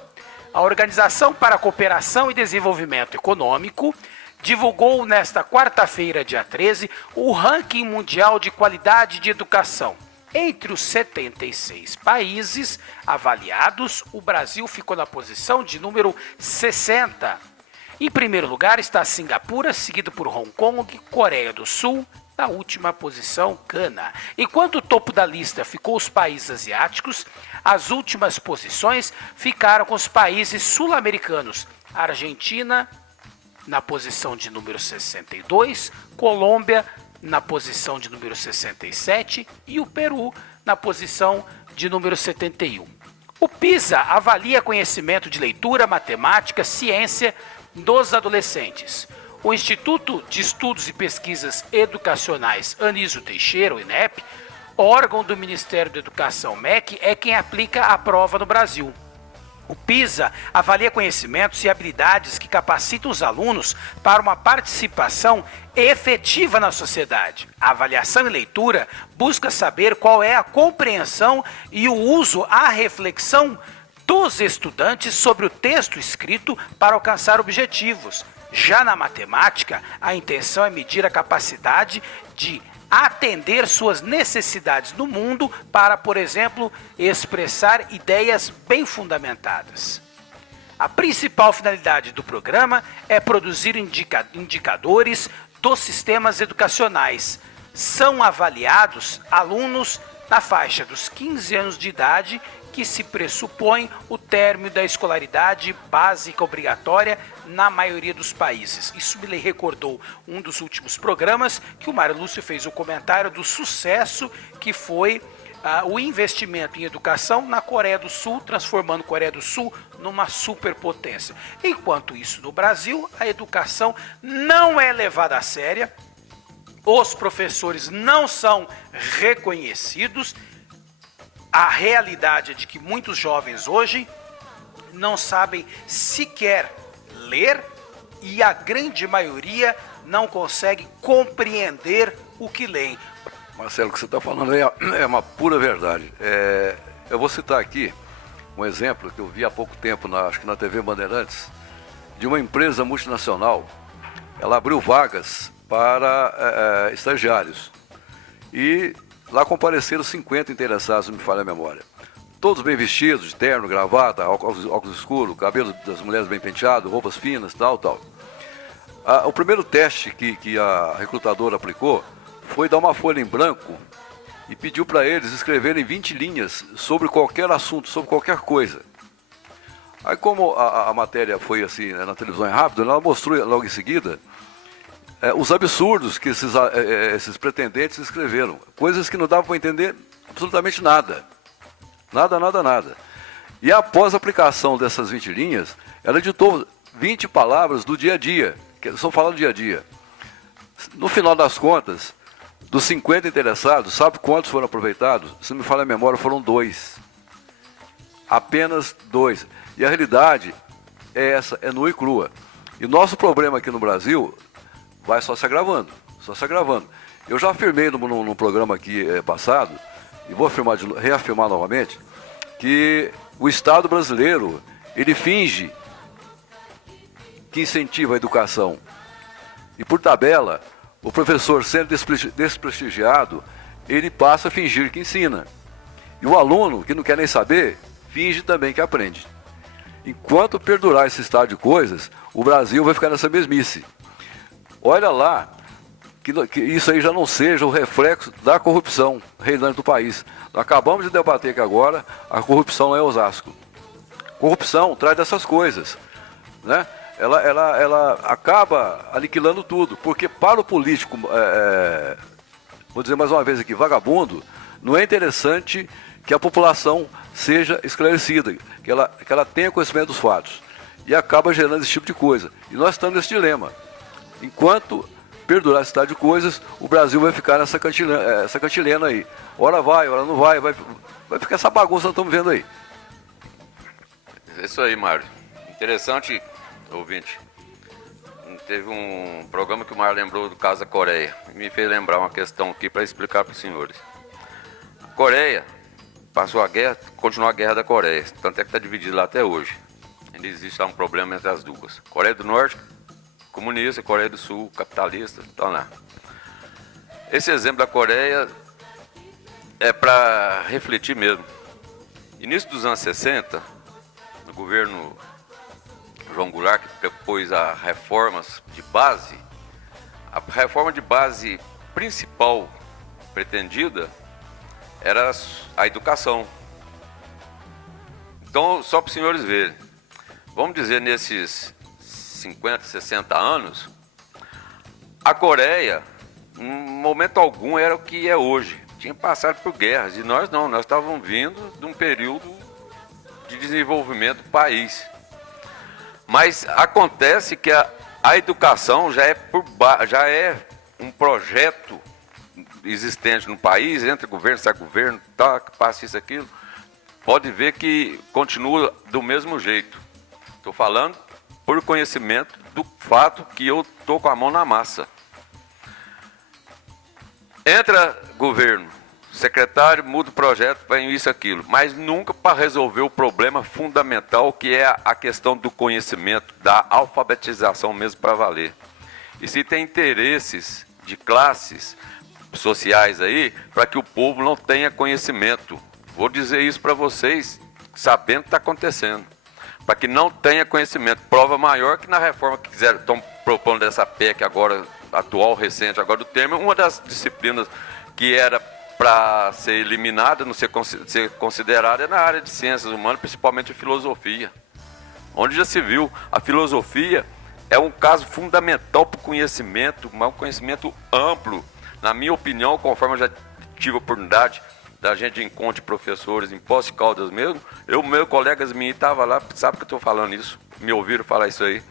A Organização para a Cooperação e Desenvolvimento Econômico divulgou nesta quarta-feira, dia 13, o ranking mundial de qualidade de educação. Entre os 76 países avaliados, o Brasil ficou na posição de número 60. Em primeiro lugar está Singapura, seguido por Hong Kong, Coreia do Sul, na última posição, Gana. Enquanto o topo da lista ficou os países asiáticos, as últimas posições ficaram com os países sul-americanos. Argentina, na posição de número 62, Colômbia, na posição de número 67 e o Peru, na posição de número 71. O PISA avalia conhecimento de leitura, matemática, ciência dos adolescentes. O Instituto de Estudos e Pesquisas Educacionais Anísio Teixeira, o INEP, órgão do Ministério da Educação, MEC, é quem aplica a prova no Brasil. O PISA avalia conhecimentos e habilidades que capacitam os alunos para uma participação efetiva na sociedade. A avaliação em leitura busca saber qual é a compreensão e o uso, a reflexão dos estudantes sobre o texto escrito para alcançar objetivos. Já na matemática, a intenção é medir a capacidade de atender suas necessidades no mundo para, por exemplo, expressar ideias bem fundamentadas. A principal finalidade do programa é produzir indicadores dos sistemas educacionais. São avaliados alunos na faixa dos 15 anos de idade, que se pressupõe o término da escolaridade básica obrigatória na maioria dos países. Isso me recordou um dos últimos programas que o Mário Lúcio fez o comentário do sucesso que foi o investimento em educação na Coreia do Sul, transformando a Coreia do Sul numa superpotência. Enquanto isso, no Brasil, a educação não é levada a sério, os professores não são reconhecidos. A realidade é de que muitos jovens hoje não sabem sequer ler e a grande maioria não consegue compreender o que leem. Marcelo, o que você está falando aí é uma pura verdade. Eu vou citar aqui um exemplo que eu vi há pouco tempo, acho que na TV Bandeirantes, de uma empresa multinacional. Ela abriu vagas para estagiários e lá compareceram 50 interessados, se não me falha a memória. Todos bem vestidos, de terno, gravata, óculos escuros, cabelo das mulheres bem penteado, roupas finas, tal. O primeiro teste que a recrutadora aplicou foi dar uma folha em branco e pediu para eles escreverem 20 linhas sobre qualquer assunto, sobre qualquer coisa. Aí, como a matéria foi assim, na televisão é rápido, ela mostrou logo em seguida os absurdos que esses pretendentes escreveram. Coisas que não davam para entender absolutamente nada. Nada. E após a aplicação dessas 20 linhas, ela editou 20 palavras do dia a dia, que são falar do dia a dia. No final das contas, dos 50 interessados, sabe quantos foram aproveitados? Se não me falha a memória, foram 2. Apenas 2. E a realidade é essa, é nua e crua. E nosso problema aqui no Brasil vai só se agravando. Eu já afirmei num programa aqui passado, e vou reafirmar novamente, que o Estado brasileiro, ele finge que incentiva a educação. E por tabela, o professor sendo desprestigiado, ele passa a fingir que ensina. E o aluno, que não quer nem saber, finge também que aprende. Enquanto perdurar esse estado de coisas, o Brasil vai ficar nessa mesmice. Olha lá, que isso aí já não seja o reflexo da corrupção reinante do país. Nós acabamos de debater que agora a corrupção não é Osasco. Corrupção traz dessas coisas, né? Ela acaba aniquilando tudo, porque para o político, vou dizer mais uma vez aqui, vagabundo, não é interessante que a população seja esclarecida, que ela tenha conhecimento dos fatos, e acaba gerando esse tipo de coisa. E nós estamos nesse dilema. Enquanto perdurar esse estado de coisas, o Brasil vai ficar nessa cantilena aí. Ora vai, ora não vai ficar essa bagunça que nós estamos vendo aí. É isso aí, Mário. Interessante, ouvinte. teve um programa que o Mar lembrou do caso da Coreia. Me fez lembrar uma questão aqui para explicar para os senhores. A Coreia passou a guerra, continuou a guerra da Coreia, tanto é que está dividido lá até hoje. Ainda existe lá um problema entre as duas. Coreia do Norte, comunista, Coreia do Sul, capitalista, estão lá. Esse exemplo da Coreia é para refletir mesmo. Início dos anos 60, no governo João Goulart, que propôs as reformas de base, a reforma de base principal pretendida era a educação. Então, só para os senhores verem, vamos dizer, nesses 50, 60 anos, a Coreia, em momento algum, era o que é hoje. Tinha passado por guerras, e nós não, nós estávamos vindo de um período de desenvolvimento do país. Mas acontece que a educação já é um projeto existente no país, entre governo, sai governo, tá, que passa isso, aquilo. Pode ver que continua do mesmo jeito. Estou falando por conhecimento do fato que eu estou com a mão na massa. Entra governo, secretário, muda o projeto, vem isso, aquilo, mas nunca para resolver o problema fundamental, que é a questão do conhecimento, da alfabetização mesmo para valer. E se tem interesses de classes sociais aí, para que o povo não tenha conhecimento. Vou dizer isso para vocês, sabendo o que está acontecendo. Para que não tenha conhecimento. Prova maior que na reforma que estão propondo dessa PEC agora, atual, recente, agora do Temer, uma das disciplinas que era para ser eliminada, não ser considerada, é na área de ciências humanas, principalmente filosofia. Onde já se viu, a filosofia é um caso fundamental para o conhecimento, mas um conhecimento amplo. Na minha opinião, conforme eu já tive a oportunidade da gente encontrar professores em Poços de Caldas mesmo, meus colegas minhas estavam lá, sabe que eu estou falando isso, me ouviram falar isso aí.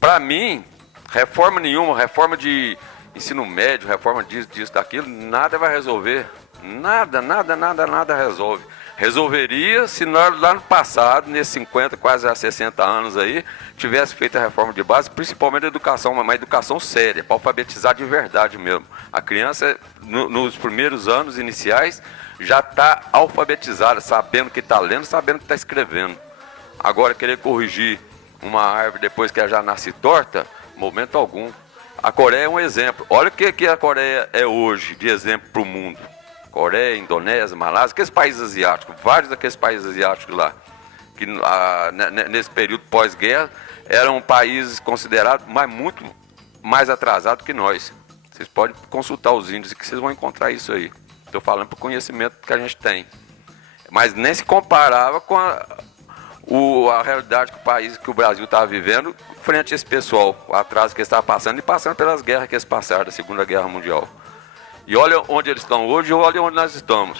Para mim, reforma nenhuma, reforma de ensino médio, reforma disso, daquilo, nada vai resolver. Nada resolve. Resolveria se nós lá no passado, nesses 50, quase há 60 anos aí, tivesse feito a reforma de base, principalmente a educação, uma educação séria, para alfabetizar de verdade mesmo. A criança, nos primeiros anos iniciais, já está alfabetizada, sabendo que está lendo, sabendo que está escrevendo. Agora, querer corrigir uma árvore depois que ela já nasce torta, momento algum. A Coreia é um exemplo. Olha o que a Coreia é hoje de exemplo para o mundo. Coreia, Indonésia, Malásia, aqueles países asiáticos, vários daqueles países asiáticos lá, que nesse período pós-guerra eram países considerados muito mais atrasados que nós. Vocês podem consultar os índices que vocês vão encontrar isso aí. Estou falando por conhecimento que a gente tem. Mas nem se comparava com a realidade que o Brasil estava vivendo frente a esse pessoal, o atraso que eles estavam passando e passando pelas guerras que eles passaram, da Segunda Guerra Mundial. E olha onde eles estão hoje e olha onde nós estamos.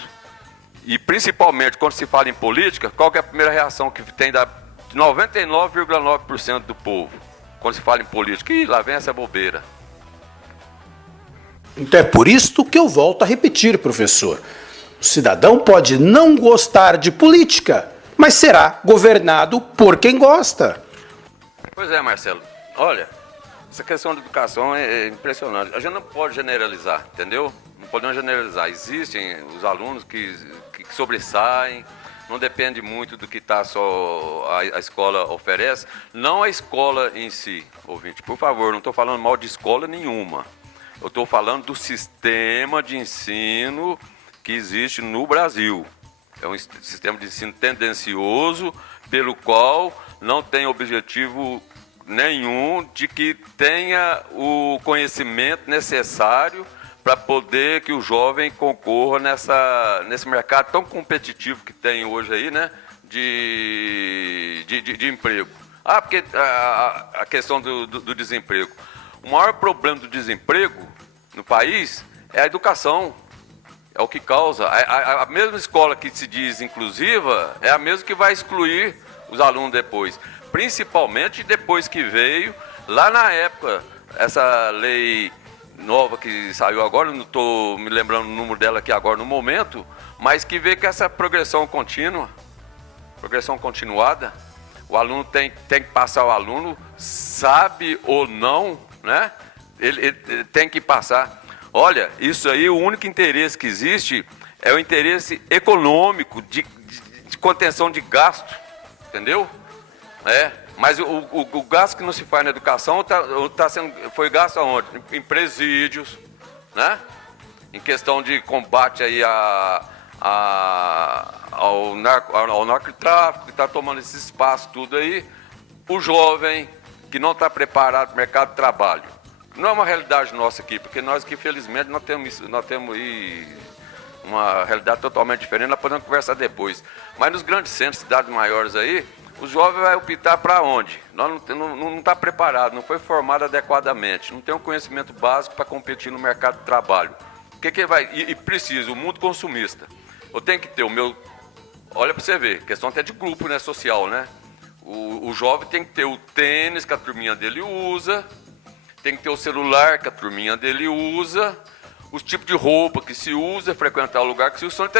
E principalmente quando se fala em política, qual que é a primeira reação que tem da 99,9% do povo? Quando se fala em política, lá vem essa bobeira. Então é por isto que eu volto a repetir, professor. O cidadão pode não gostar de política, mas será governado por quem gosta. Pois é, Marcelo. Olha, essa questão de educação é impressionante. A gente não pode generalizar, entendeu? Não podemos generalizar. Existem os alunos que sobressaem, não depende muito do que só a escola oferece. Não a escola em si, ouvinte. Por favor, não estou falando mal de escola nenhuma. Eu estou falando do sistema de ensino que existe no Brasil. É um sistema de ensino tendencioso, pelo qual não tem objetivo nenhum de que tenha o conhecimento necessário para poder que o jovem concorra nesse mercado tão competitivo que tem hoje aí, né, de emprego. Porque a questão do desemprego. O maior problema do desemprego no país é a educação. É o que causa. A mesma escola que se diz inclusiva é a mesma que vai excluir os alunos depois. Principalmente depois que veio, lá na época, essa lei nova que saiu agora, não estou me lembrando o número dela aqui agora no momento, mas que veio com essa progressão contínua, progressão continuada. O aluno tem que passar, o aluno sabe ou não, né? Ele tem que passar. Olha, isso aí, o único interesse que existe é o interesse econômico, de contenção de gasto, entendeu? Mas o gasto que não se faz na educação foi gasto aonde? Em presídios, né? Em questão de combate aí ao narcotráfico, que está tomando esse espaço tudo aí. O jovem que não está preparado para o mercado de trabalho. Não é uma realidade nossa aqui, porque nós que infelizmente nós temos aí uma realidade totalmente diferente, nós podemos conversar depois. Mas nos grandes centros, cidades maiores aí, o jovem vai optar para onde? Nós não está preparado, não foi formado adequadamente, não tem um conhecimento básico para competir no mercado de trabalho. O que vai? E precisa, o mundo consumista. Eu tenho que ter o meu... Olha para você ver, questão até de grupo, né, social, né? O jovem tem que ter o tênis que a turminha dele usa, tem que ter o celular que a turminha dele usa, os tipos de roupa que se usa, frequentar o lugar que se usa, senão ele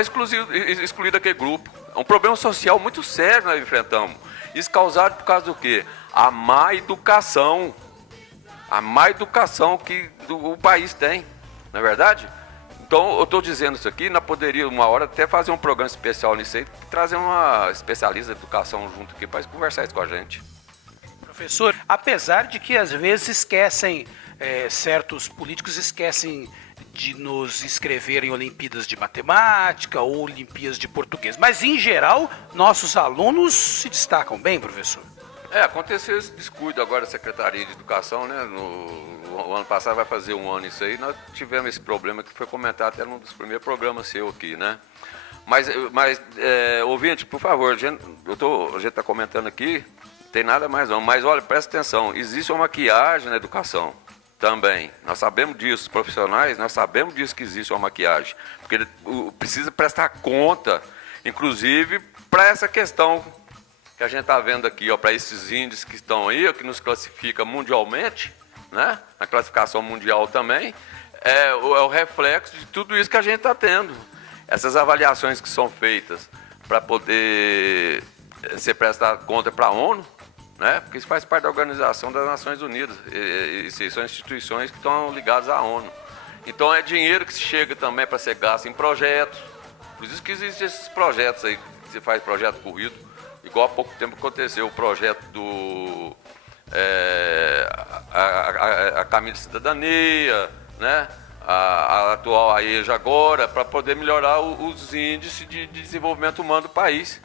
está excluído daquele grupo. É um problema social muito sério que nós enfrentamos. Isso causado por causa do quê? A má educação. A má educação que o país tem, não é verdade? Então, eu estou dizendo isso aqui, nós poderíamos, uma hora, até fazer um programa especial nisso aí, trazer uma especialista de educação junto aqui para conversar isso com a gente. Professor, apesar de que às vezes esquecem, certos políticos esquecem de nos inscrever em Olimpíadas de Matemática ou Olimpíadas de Português, mas em geral, nossos alunos se destacam bem, professor? Aconteceu esse descuido agora da Secretaria de Educação, né? O ano passado vai fazer um ano isso aí, nós tivemos esse problema que foi comentado até num dos primeiros programas seu aqui, né? Mas ouvinte, por favor, a gente está comentando aqui, não tem nada mais não, mas olha, presta atenção, existe uma maquiagem na educação também, nós sabemos disso, os profissionais, nós sabemos disso que existe uma maquiagem, porque precisa prestar conta, inclusive, para essa questão que a gente está vendo aqui, para esses índices que estão aí, que nos classifica mundialmente, né? Na classificação mundial também, é o reflexo de tudo isso que a gente está tendo. Essas avaliações que são feitas para poder ser prestar conta para a ONU, né? Porque isso faz parte da Organização das Nações Unidas, e são instituições que estão ligadas à ONU. Então é dinheiro que chega também para ser gasto em projetos, por isso que existem esses projetos aí, que se faz projeto corrido, igual há pouco tempo aconteceu o projeto do a Caminho de Cidadania, né? A atual AEJA agora, para poder melhorar os índices de desenvolvimento humano do país,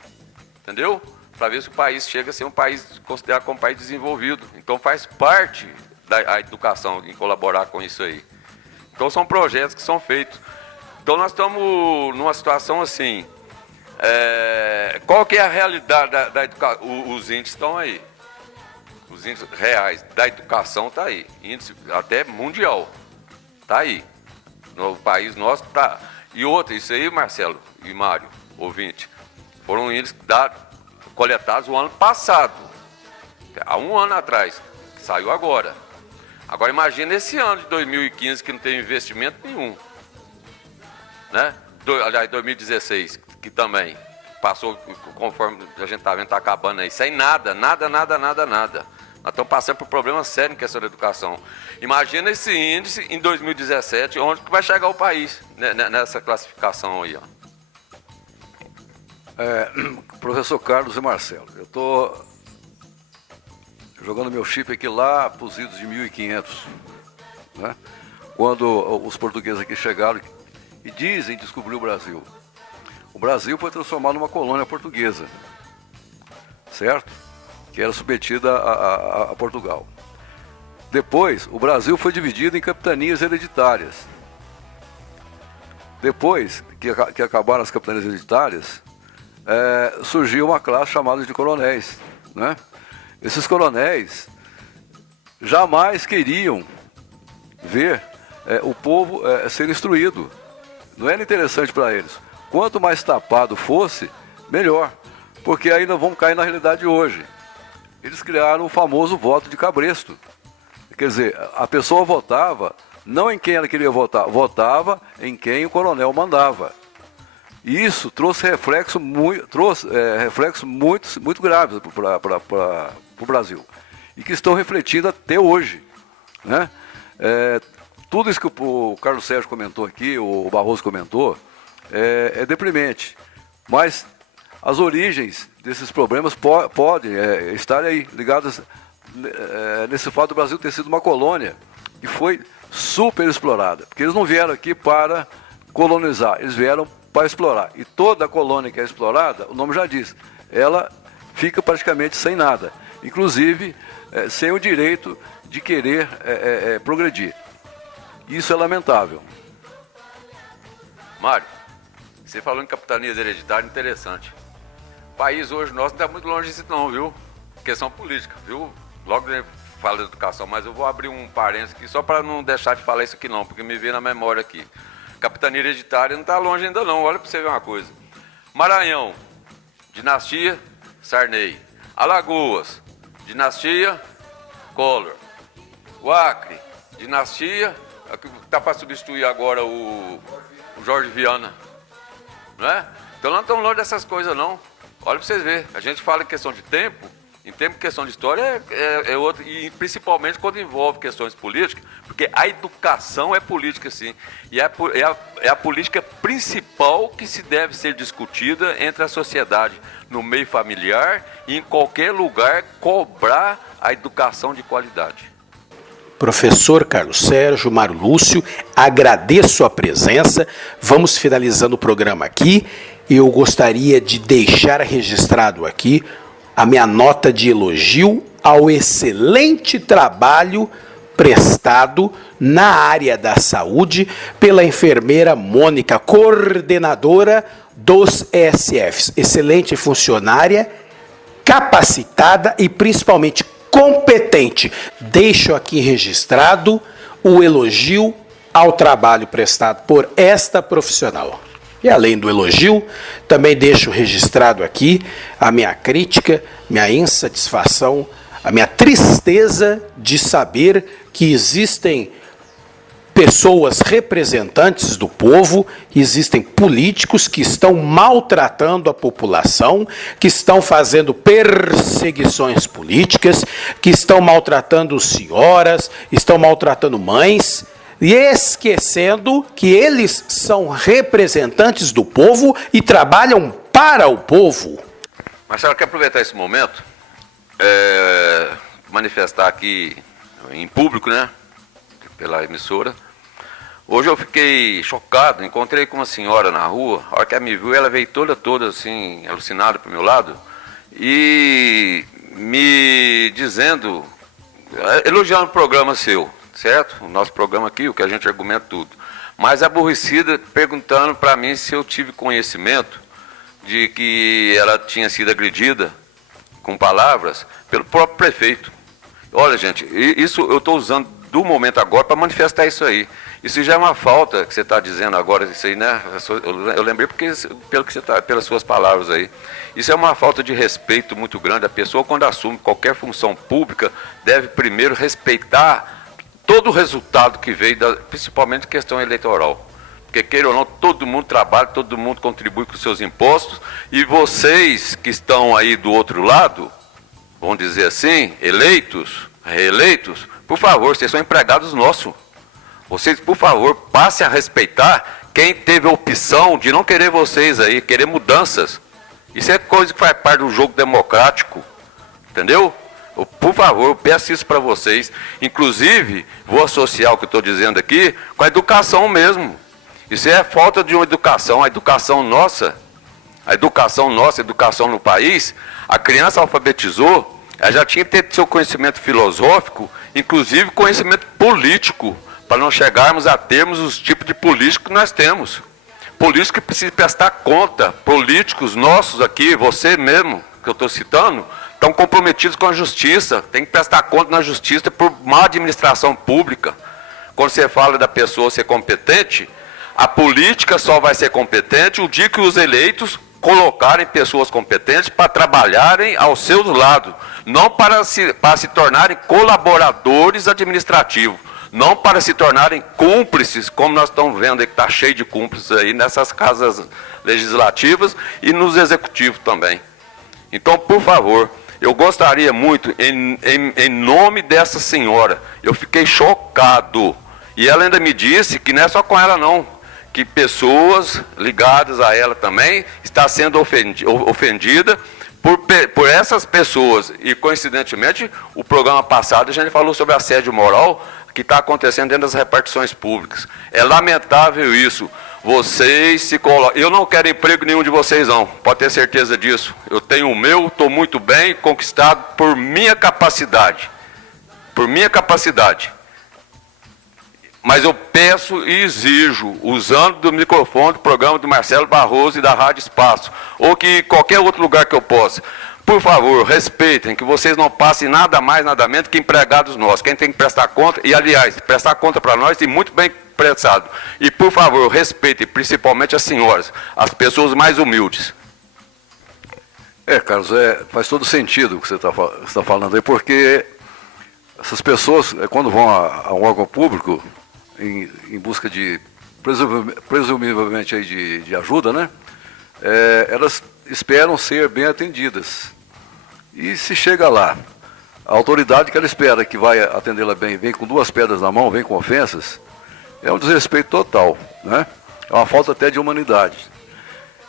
entendeu? Para ver se o país chega a ser um país considerado como um país desenvolvido. Então faz parte da educação em colaborar com isso aí. Então são projetos que são feitos. Então nós estamos numa situação assim, qual que é a realidade da educação? Os índices estão aí. Os índices reais da educação estão aí. Índice até mundial. Está aí. No país nosso está. E outra, isso aí, Marcelo e Mário, ouvinte, foram índices coletados o ano passado. Há um ano atrás. Que saiu agora. Agora imagina esse ano de 2015 que não tem investimento nenhum. Né? Aliás, 2016, que também passou, conforme a gente está vendo, está acabando aí, sem nada. Nós estamos passando por problemas sérios em questão da educação. Imagina esse índice em 2017, onde que vai chegar o país, né, nessa classificação aí, ó. Professor Carlos e Marcelo, eu estou jogando meu chip aqui lá para os idos de 1500, né? Quando os portugueses aqui chegaram e dizem descobrir o Brasil. O Brasil foi transformado numa colônia portuguesa, certo? Que era submetida a Portugal. Depois, o Brasil foi dividido em capitanias hereditárias. Depois que acabaram as capitanias hereditárias, surgiu uma classe chamada de coronéis, né? Esses coronéis jamais queriam ver o povo ser instruído. Não era interessante para eles. Quanto mais tapado fosse, melhor. Porque aí nós vamos cair na realidade de hoje. Eles criaram o famoso voto de cabresto. Quer dizer, a pessoa votava não em quem ela queria votar, votava em quem o coronel mandava. E isso trouxe reflexos muito graves para o Brasil. E que estão refletidos até hoje, né? Tudo isso que o Carlos Sérgio comentou aqui, o Barroso comentou, é deprimente. Mas as origens desses problemas podem estar aí ligadas nesse fato do Brasil ter sido uma colônia que foi super explorada. Porque eles não vieram aqui para colonizar, eles vieram para explorar. E toda colônia que é explorada, o nome já diz, ela fica praticamente sem nada. Inclusive, sem o direito de querer progredir. Isso é lamentável. Mário, você falou em capitanias hereditárias, interessante. O país hoje nosso não está muito longe disso não, viu? Questão política, viu? Logo fala de educação, mas eu vou abrir um parênteses aqui só para não deixar de falar isso aqui não, porque me veio na memória aqui. Capitania hereditária não está longe ainda não, olha para você ver uma coisa. Maranhão, dinastia Sarney. Alagoas, dinastia Collor. O Acre, dinastia, que está para substituir agora o Jorge Viana. Não é? Então não estamos longe dessas coisas não. Olha para vocês verem, a gente fala em questão de tempo, em tempo de questão de história é outro, e principalmente quando envolve questões políticas, porque a educação é política sim, e é a política principal que se deve ser discutida entre a sociedade, no meio familiar e em qualquer lugar, cobrar a educação de qualidade. Professor Carlos Sérgio, Mário Lúcio, agradeço a presença. Vamos finalizando o programa aqui. Eu gostaria de deixar registrado aqui a minha nota de elogio ao excelente trabalho prestado na área da saúde pela enfermeira Mônica, coordenadora dos ESFs. Excelente funcionária, capacitada e principalmente competente. Deixo aqui registrado o elogio ao trabalho prestado por esta profissional. E além do elogio, também deixo registrado aqui a minha crítica, minha insatisfação, a minha tristeza de saber que existem pessoas representantes do povo, existem políticos que estão maltratando a população, que estão fazendo perseguições políticas, que estão maltratando senhoras, estão maltratando mães, e esquecendo que eles são representantes do povo e trabalham para o povo. Marcelo, quer aproveitar esse momento, manifestar aqui em público, né, pela emissora. Hoje eu fiquei chocado, encontrei com uma senhora na rua, a hora que ela me viu, ela veio toda assim, alucinada para o meu lado, e me dizendo, elogiando o programa seu, certo? O nosso programa aqui, o que a gente argumenta tudo. Mas aborrecida, perguntando para mim se eu tive conhecimento de que ela tinha sido agredida com palavras pelo próprio prefeito. Olha, gente, isso eu estou usando do momento agora para manifestar isso aí. Isso já é uma falta que você está dizendo agora, isso aí, né? Eu lembrei porque, pelo que você tá, pelas suas palavras aí. Isso é uma falta de respeito muito grande. A pessoa, quando assume qualquer função pública, deve primeiro respeitar todo o resultado que veio, principalmente questão eleitoral. Porque, queira ou não, todo mundo trabalha, todo mundo contribui com os seus impostos, e vocês que estão aí do outro lado, vamos dizer assim, eleitos, reeleitos, por favor, vocês são empregados nossos. Vocês, por favor, passem a respeitar quem teve a opção de não querer vocês aí, querer mudanças. Isso é coisa que faz parte do jogo democrático, entendeu? Por favor, eu peço isso para vocês. Inclusive, vou associar o que eu estou dizendo aqui com a educação mesmo. Isso é falta de uma educação, a educação nossa, a educação no país. A criança alfabetizou, ela já tinha que ter seu conhecimento filosófico, inclusive conhecimento político, para não chegarmos a termos os tipos de políticos que nós temos. Políticos que precisam prestar conta, políticos nossos aqui, você mesmo, que eu estou citando, estão comprometidos com a justiça, tem que prestar conta na justiça por má administração pública. Quando você fala da pessoa ser competente, a política só vai ser competente o dia que os eleitos colocarem pessoas competentes para trabalharem ao seu lado, não para se tornarem colaboradores administrativos. não para se tornarem cúmplices, como nós estamos vendo aí que está cheio de cúmplices aí nessas casas legislativas e nos executivos também. Então, por favor, eu gostaria muito, em nome dessa senhora, eu fiquei chocado, e ela ainda me disse que não é só com ela não, que pessoas ligadas a ela também está sendo ofendida por essas pessoas. E, coincidentemente, o programa passado a gente falou sobre assédio moral que está acontecendo dentro das repartições públicas. É lamentável isso. Vocês se colocam... Eu não quero emprego nenhum de vocês, não. Pode ter certeza disso. Eu tenho o meu, estou muito bem, conquistado por minha capacidade. Por minha capacidade. Mas eu peço e exijo, usando do microfone do programa do Marcelo Barroso e da Rádio Espaço, ou que qualquer outro lugar que eu possa, por favor, respeitem, que vocês não passem nada mais, nada menos que empregados nossos. Quem tem que prestar conta, e aliás, prestar conta para nós, e muito bem prestado. E por favor, respeitem, principalmente as senhoras, as pessoas mais humildes. Carlos, faz todo sentido o que você está falando aí, porque essas pessoas, quando vão a um órgão público, em busca de, presumivelmente, aí de ajuda, né? Elas esperam ser bem atendidas. E se chega lá, a autoridade que ela espera que vai atendê-la bem, vem com duas pedras na mão, vem com ofensas, é um desrespeito total, né? É uma falta até de humanidade.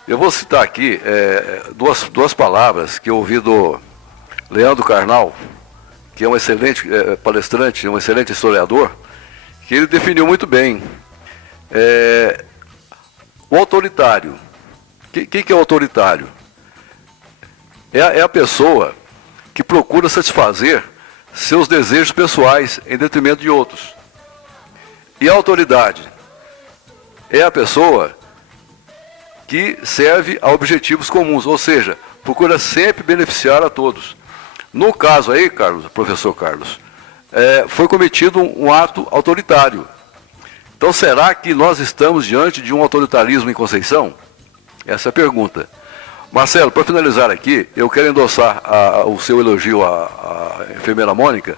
Eu vou citar aqui duas palavras que eu ouvi do Leandro Carnal, que é um excelente palestrante, um excelente historiador, que ele definiu muito bem. O autoritário. O que é o autoritário? É a pessoa que procura satisfazer seus desejos pessoais em detrimento de outros. E a autoridade é a pessoa que serve a objetivos comuns, ou seja, procura sempre beneficiar a todos. No caso aí, Carlos, professor Carlos, foi cometido um ato autoritário. Então, será que nós estamos diante de um autoritarismo em Conceição? Essa é a pergunta. Marcelo, para finalizar aqui, eu quero endossar o seu elogio à enfermeira Mônica,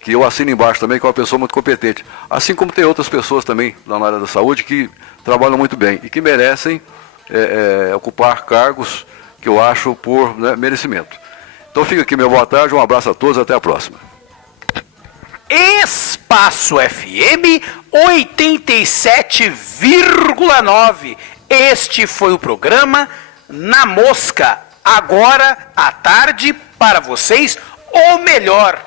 que eu assino embaixo também, que é uma pessoa muito competente. Assim como tem outras pessoas também lá na área da saúde que trabalham muito bem e que merecem ocupar cargos que eu acho por merecimento. Então fica aqui meu boa tarde, um abraço a todos, até a próxima. Espaço FM 87,9. Este foi o programa Na Mosca. Agora, à tarde, para vocês, o melhor,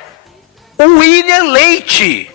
o William Leite.